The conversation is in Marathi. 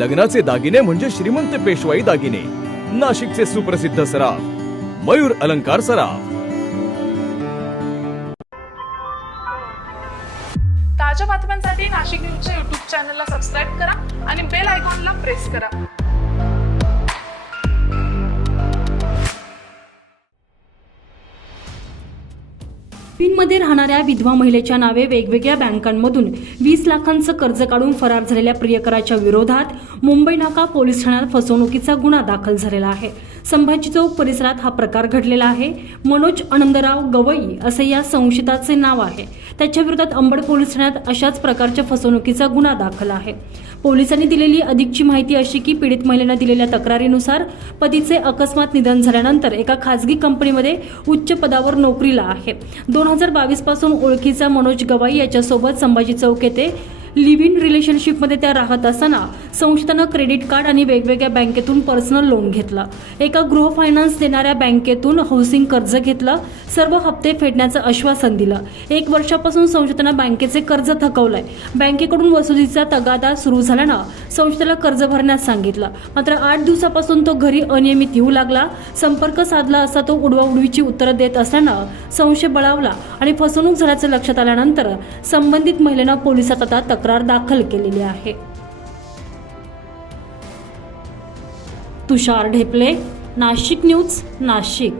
लग्नाचे दागिने म्हणजे श्रीमंत पेशवाई दागिने. नाशिकचे सुप्रसिद्ध सराफ मयूर अलंकार सराफ. ताज्या बातम्यांसाठी नाशिक न्यूजच्या YouTube चॅनलला सबस्क्राईब करा आणि बेल आयकॉनला प्रेस करा. मध्ये राहणाऱ्या विधवा महिलेच्या नावे वेगवेगळ्या बँकांमधून 20 लाखांचं कर्ज काढून फरार झालेल्या प्रियकराच्या विरोधात मुंबई नाका पोलीस ठाण्यात फसवणुकीचा गुन्हा दाखल झालेला आहे. संभाजी चौक परिसरात हा प्रकार घडलेला आहे. मनोज आनंदराव गवई असे या संशयिताचे नाव आहे. त्याच्या विरोधात अंबड पोलीस ठाण्यात अशाच प्रकारच्या फसवणुकीचा गुन्हा दाखल आहे. पोलिसांनी दिलेली अधिकची माहिती अशी की पीडित महिलेने दिलेल्या तक्रारीनुसार पतीचे अकस्मात निधन झाल्यानंतर एका खासगी कंपनीमध्ये उच्च पदावर नोकरीला आहे. 2022 पासून ओळखीचा मनोज गवाई याच्यासोबत संभाजी चौक येथे लिव्ह इन रिलेशनशिपमध्ये त्या राहत असताना संशयितानं क्रेडिट कार्ड आणि वेगवेगळ्या बँकेतून पर्सनल लोन घेतलं. एका गृह फायनान्स देणाऱ्या बँकेतून हाऊसिंग कर्ज घेतलं. सर्व हप्ते फेडण्याचं आश्वासन दिलं. 1 वर्षापासून संशयितानं बँकेचे कर्ज थकवलंय. बँकेकडून वसुलीचा तगादा सुरू झाल्यानं संशयिताला कर्ज भरण्यास सांगितलं. मात्र 8 दिवसापासून तो घरी अनियमित येऊ लागला. संपर्क साधला असता तो उडवाउडवीची उत्तरं देत असल्यानं संशय बळावला आणि फसवणूक झाल्याचं लक्षात आल्यानंतर संबंधित महिलेनं पोलिसात आता तक्रार दाखल केलेली आहे. तुषार ढेपले, नाशिक न्यूज, नाशिक.